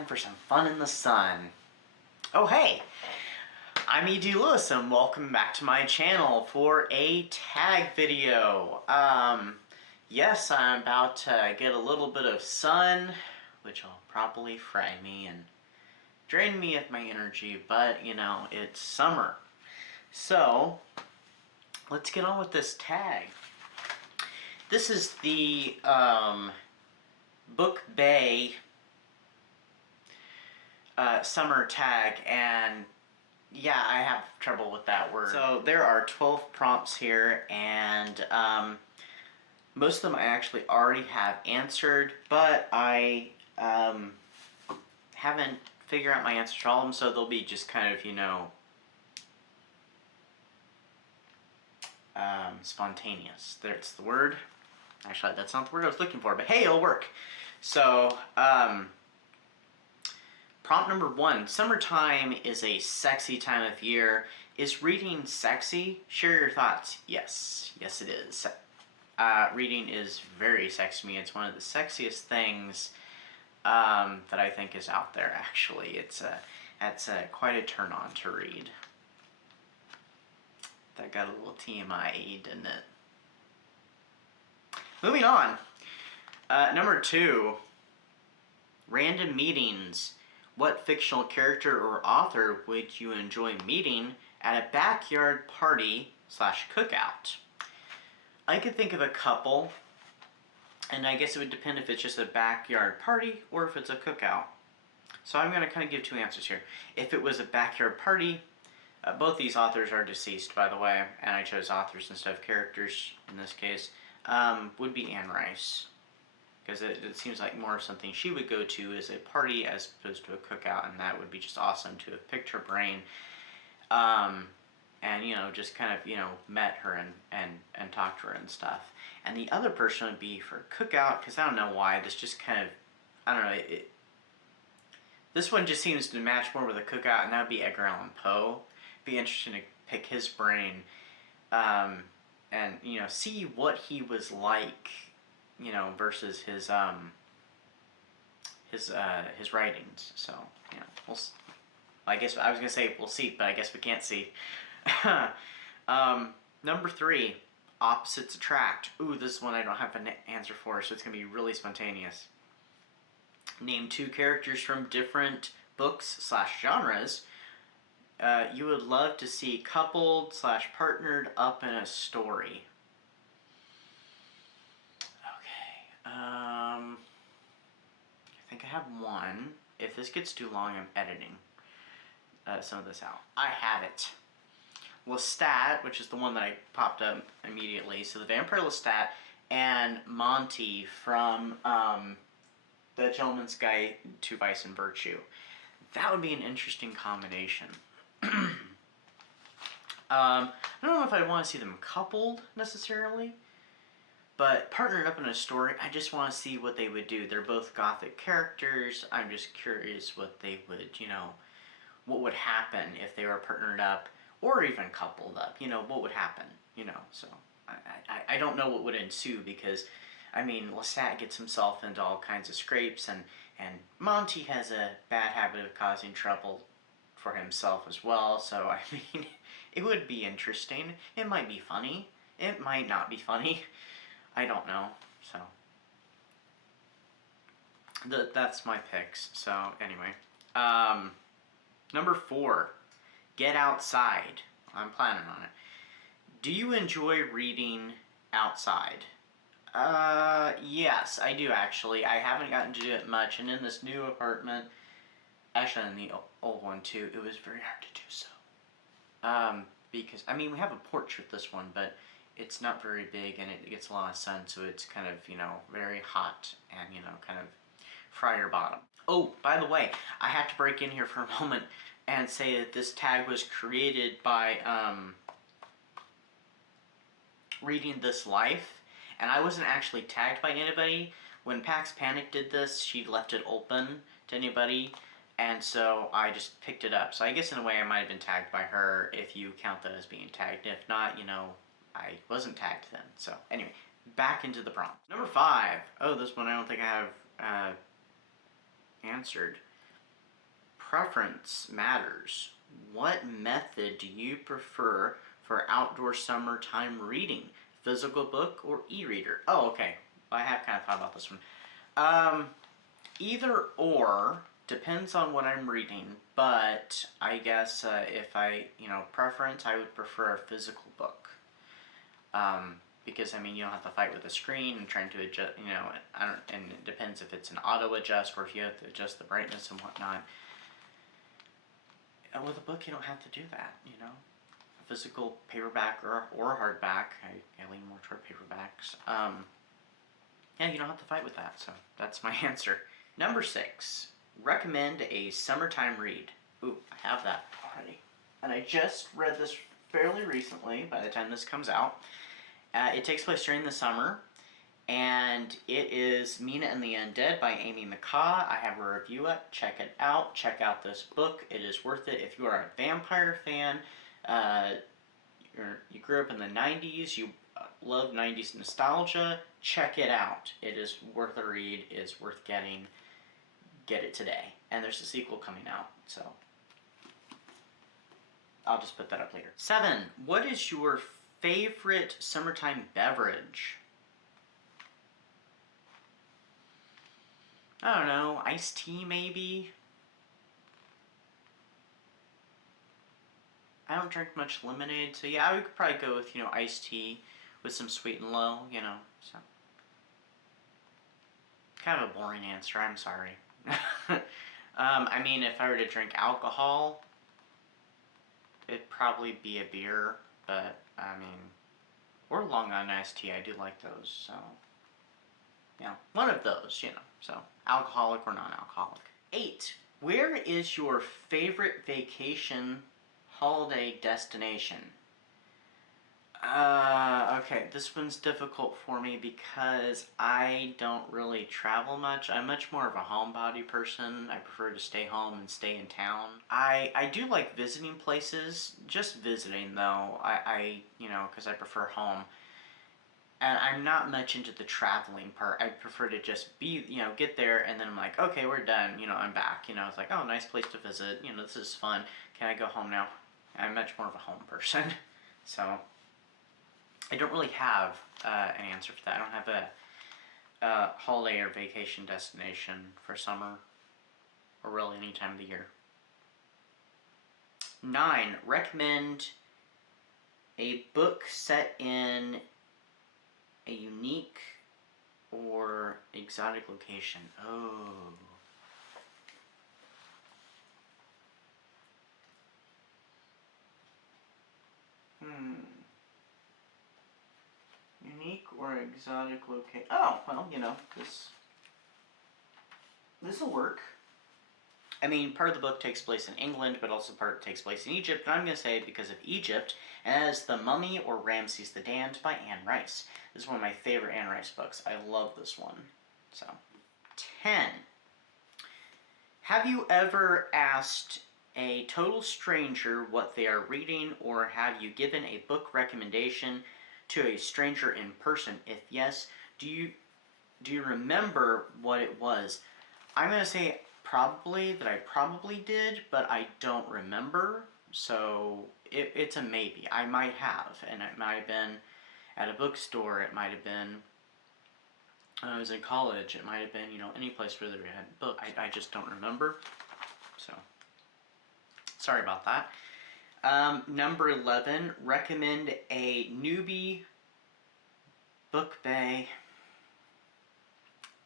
time for some fun in the sun. Oh hey, I'm E.D. Lewis and welcome back to my channel for a tag video. Yes, I'm about to get a little bit of sun, which will probably fry me and drain me of my energy, but you know, it's summer. So, let's get on with this tag. This is the Book-Bae Summer Tag, and yeah, I have trouble with that word. So there are 12 prompts here, and most of them I actually already have answered, but I haven't figured out my answers to all of them, so they'll be just kind of, you know, spontaneous. There's the word. Actually, that's not the word I was looking for, but hey, it'll work. So, prompt number 1. Summertime is a sexy time of year. Is reading sexy? Share your thoughts. Yes. Yes, it is. Reading is very sexy to me. It's one of the sexiest things that I think is out there, actually. It's quite a turn-on to read. That got a little TMI, didn't it? Moving on. Number 2. Random meetings. What fictional character or author would you enjoy meeting at a backyard party / cookout? I could think of a couple, and I guess it would depend if it's just a backyard party or if it's a cookout. So I'm going to kind of give 2 answers here. If it was a backyard party, both these authors are deceased, by the way, and I chose authors instead of characters in this case, would be Anne Rice. Because it seems like more something she would go to as a party as opposed to a cookout, and that would be just awesome to have picked her brain, and, you know, just kind of, you know, met her and talked to her and stuff. And the other person would be for cookout, because I don't know why, this just kind of, I don't know, this one just seems to match more with a cookout, and that would be Edgar Allan Poe. Be interesting to pick his brain, and, you know, see what he was like, you know, versus his writings. So, you know, I guess I was gonna say we'll see, but I guess we can't see. Number 3, opposites attract. Ooh, this is one I don't have an answer for, so it's gonna be really spontaneous. Name 2 characters from different books / genres you would love to see coupled / partnered up in a story. I think I have one. If this gets too long, I'm editing some of this out. I have it. Lestat, which is the one that I popped up immediately. So the Vampire Lestat and Monty from The Gentleman's Guide to Vice and Virtue. That would be an interesting combination. I don't know if I want to see them coupled necessarily, but partnered up in a story, I just want to see what they would do. They're both gothic characters. I'm just curious what they would, you know, what would happen if they were partnered up or even coupled up. You know, what would happen, you know. So I don't know what would ensue because, I mean, Lestat gets himself into all kinds of scrapes, and Monty has a bad habit of causing trouble for himself as well. So, I mean, it would be interesting. It might be funny. It might not be funny. I don't know, so that's my picks. So anyway, number 4, get outside. I'm planning on it. Do you enjoy reading outside? Yes, I do actually. I haven't gotten to do it much, and in this new apartment, actually in the old one too, it was very hard to do so. Because, I mean, we have a porch with this one, but it's not very big and it gets a lot of sun, so it's kind of, you know, very hot and, you know, kind of fry your bottom. Oh, by the way, I have to break in here for a moment and say that this tag was created by Reading This Life, and I wasn't actually tagged by anybody. When Pax Panic did this, she left it open to anybody, and so I just picked it up. So I guess in a way I might have been tagged by her if you count that as being tagged. If not, you know, I wasn't tagged then. So anyway, back into the prompt. Number 5. Oh, this one I don't think I have answered. preference matters. What method do you prefer for outdoor summertime reading? Physical book or e-reader? Oh, okay. I have kind of thought about this one. Either or, depends on what I'm reading, but I guess if I, preference, I would prefer a physical book. Because, I mean, you don't have to fight with the screen and trying to adjust, and it depends if it's an auto adjust or if you have to adjust the brightness and whatnot. With a book, you don't have to do that, A physical paperback or hardback, I lean more toward paperbacks. Yeah, you don't have to fight with that, so that's my answer. Number 6, recommend a summertime read. Ooh, I have that already. And I just read this fairly recently, by the time this comes out. It takes place during the summer, and it is Mina and the Undead by Amy McCaw. I have a review up. Check it out. Check out this book. It is worth it. If you are a vampire fan, you grew up in the 90s, you love 90s nostalgia, check it out. It is worth a read. It's worth getting. Get it today. And there's a sequel coming out, so I'll just put that up later. 7. What is your favorite summertime beverage? I don't know, iced tea maybe? I don't drink much lemonade, so yeah, I would probably go with, iced tea with some sweet and low, so. Kind of a boring answer, I'm sorry. I mean, if I were to drink alcohol, it'd probably be a beer, but, I mean, or Long Island iced tea, I do like those, so. Yeah, one of those, so alcoholic or non-alcoholic. 8. Where is your favorite vacation holiday destination? Okay, this one's difficult for me because I don't really travel much. I'm much more of a homebody person. I prefer to stay home and stay in town. I do like visiting places, just visiting though, because I prefer home. And I'm not much into the traveling part. I prefer to just be, get there and then I'm like, okay, we're done, I'm back. It's like, oh, nice place to visit, this is fun. Can I go home now? I'm much more of a home person. So, I don't really have an answer for that. I don't have a holiday or vacation destination for summer or really any time of the year. 9. Recommend a book set in a unique or exotic location. Oh. Unique or exotic location. Oh, well, this will work. I mean, part of the book takes place in England, but also part takes place in Egypt. And I'm going to say because of Egypt, and that is The Mummy or Ramses the Damned by Anne Rice. This is one of my favorite Anne Rice books. I love this one. So, 10. Have you ever asked a total stranger what they are reading, or have you given a book recommendation to a stranger in person? If yes, do you remember what it was? I'm going to say that I probably did, but I don't remember, so it's a maybe. I might have, and it might have been at a bookstore, it might have been when I was in college, it might have been, any place where they had books. I just don't remember, so sorry about that. Number 11, recommend a newbie Book-Bae,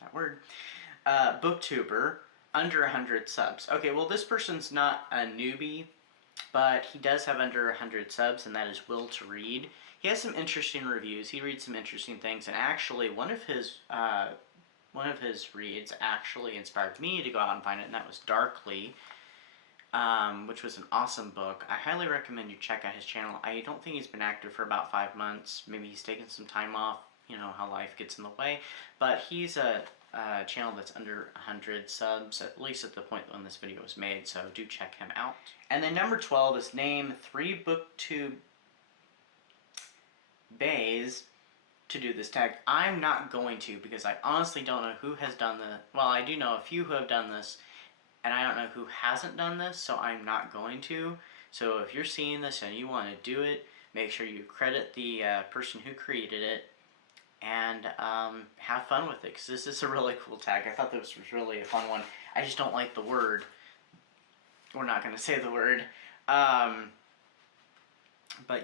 that word, booktuber, under 100 subs. Okay, well, this person's not a newbie, but he does have under 100 subs, and that is Will to Read. He has some interesting reviews. He reads some interesting things, and actually, one of his reads actually inspired me to go out and find it, and that was Darkly, which was an awesome book. I highly recommend you check out his channel. I don't think he's been active for about 5 months. Maybe he's taken some time off, how life gets in the way, but he's a channel that's under 100 subs, at least at the point when this video was made, so do check him out. And then number 12 is name 3 booktube bays to do this tag. I'm not going to, because I honestly don't know who has done the, well, I do know a few who have done this, and I don't know who hasn't done this, so I'm not going to. So if you're seeing this and you want to do it, make sure you credit the person who created it, and have fun with it, because this is a really cool tag. I thought this was really a fun one. I just don't like the word. We're not going to say the word. But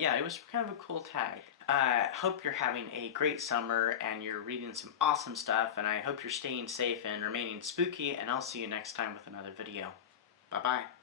yeah, it was kind of a cool tag. I hope you're having a great summer and you're reading some awesome stuff, and I hope you're staying safe and remaining spooky, and I'll see you next time with another video. Bye-bye.